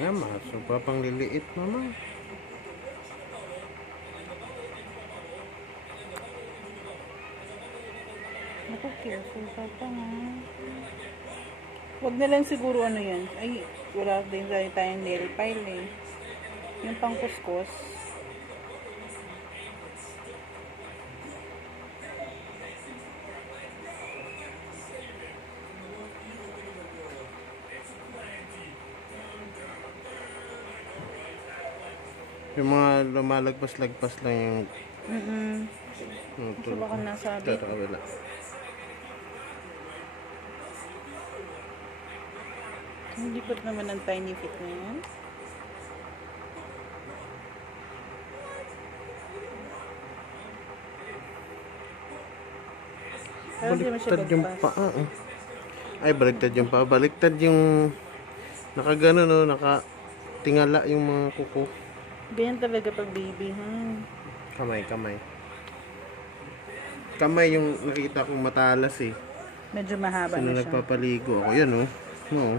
Yan, maso pa pang liliit, mama. Naku, careful ka pa nga. Huwag na lang siguro ano yan. Ay, wala din tayong nail file eh. Yung pang kuskus. Yung mga lumalagpas-lagpas lang yung Kasi baka nasabi. Sa kabila. Ang likod naman ng tiny fit na yan. Pero hindi mo siya Baliktad yung gagpas. paa. Ay, baliktad yung paa. Baliktad yung nakagano, no? Nakatingala yung mga kuko. Ganyan talaga pag baby, ha? Kamay, kamay. Kamay yung nakita kong matalas eh. Medyo mahaba Sino na siya. nagpapaligo ako? Yan oh. No.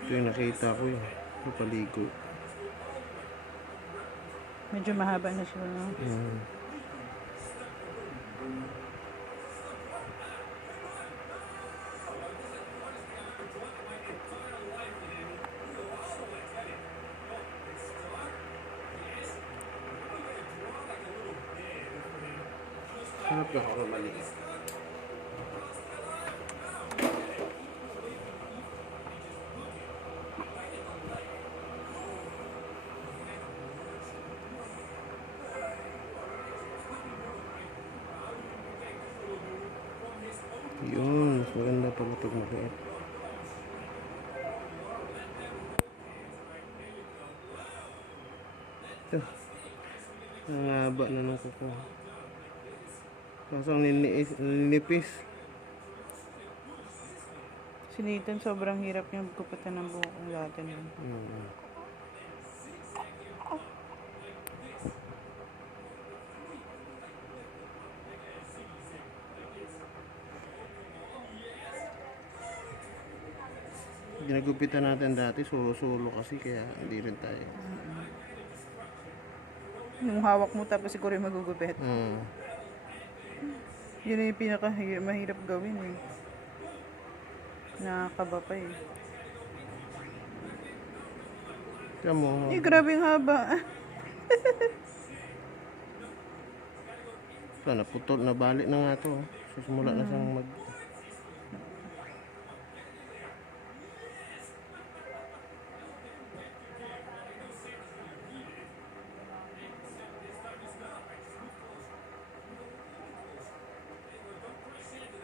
Ito yung nakita ko yun. Nagpapaligo. Medyo mahaba na siya, no? Hanap ka ako maliit. Yun, mas maganda pala pag maliit. Ito. Ang haba na ng kuko. Kaso ang ninipis. Si Nathan, sobrang hirap niyang gupitan ng buhok ng dati nun. Ginagupitan natin dati, solo-solo kasi kaya hindi rin tayo. Yung hawak mo tapos siguro yung magugupit. Yun yung mahirap gawin eh. Nakakaba pa eh. Kaya mo, Eh, grabe yung haba. sana putol, nabalik na nga to. Susimula na siyang mag...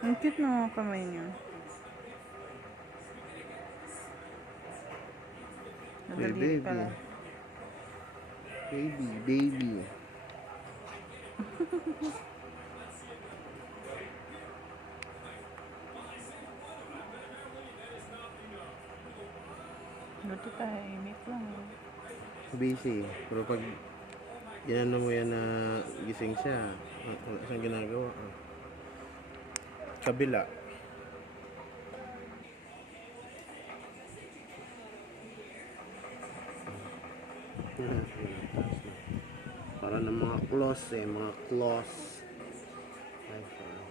Ang cute ng mga kamay niya. Nadaliri pala. Baby. Buti tahimik lang eh. Busy. Pero pag ginano mo yan na gising siya, wala siyang ginagawa. Kabila. Para ng mga claws eh, mga claws. Ay, parang.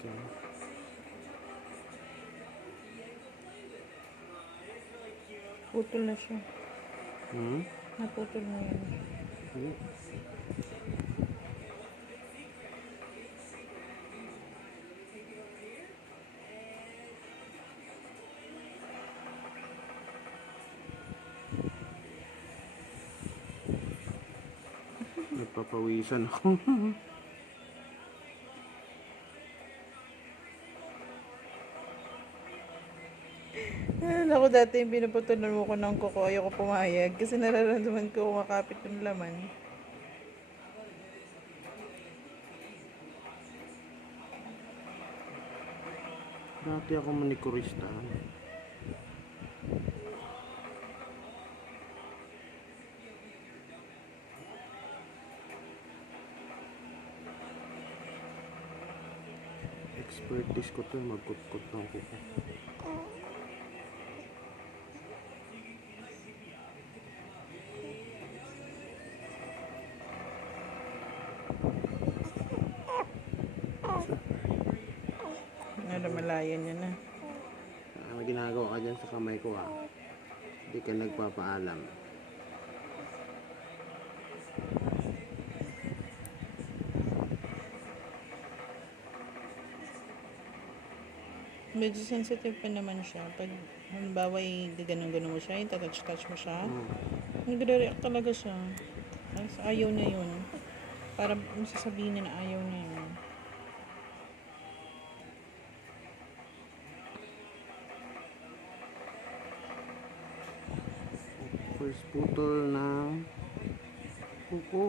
Okay. Putol na siya. Hmm? Naputol na yun. Nagpapawisan ako. Ako dati yung pinuputulan mo ko ng kuko, ayoko pumayag kasi nararamdaman ko kumakapit yung laman. Dati ako manikurista. Practice ko to, magkutkot ng kuko. Malayan niya na. Ano ginagawa ka dyan sa kamay ko ah? Hindi ka nagpapaalam. Medyo sensitive pa naman siya. Pag halimbawa ganun-ganun mo siya, touch mo siya, nagre-react talaga siya. Tapos ayaw na yun. Para sasabihin na ayaw na yun. First putol ng kuko.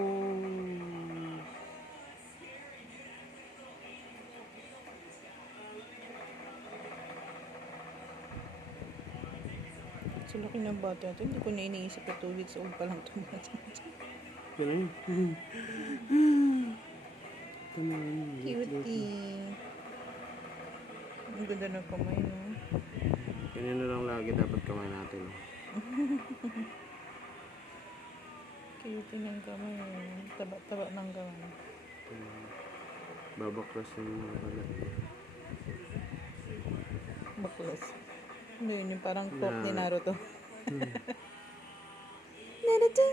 Sa laki ng bata ito, hindi ko na iniisip na 2 weeks old pa lang ito. Ganun. Come on. Cutie. Ang ganda ng kamay, no? Ganyan na lang lagi dapat kamay natin. Cutie ng kamay. Taba-taba ng kamay. Babaklas yung mga balat. Baklas. Ano yun, yung parang pop ni Na- Naruto. Naruto!